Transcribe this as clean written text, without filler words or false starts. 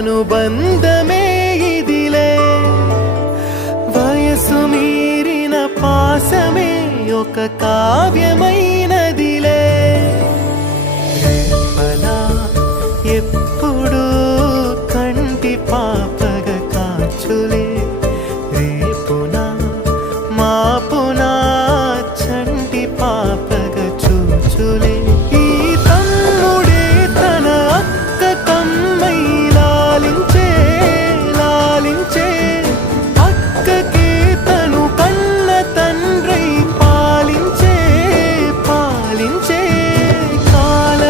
అనుబంధమే ఇదిలే వయసు మీరిన పాసమే ఒక కావ్యమైనదిలే రేపలా ఎప్పుడు కంటి పాప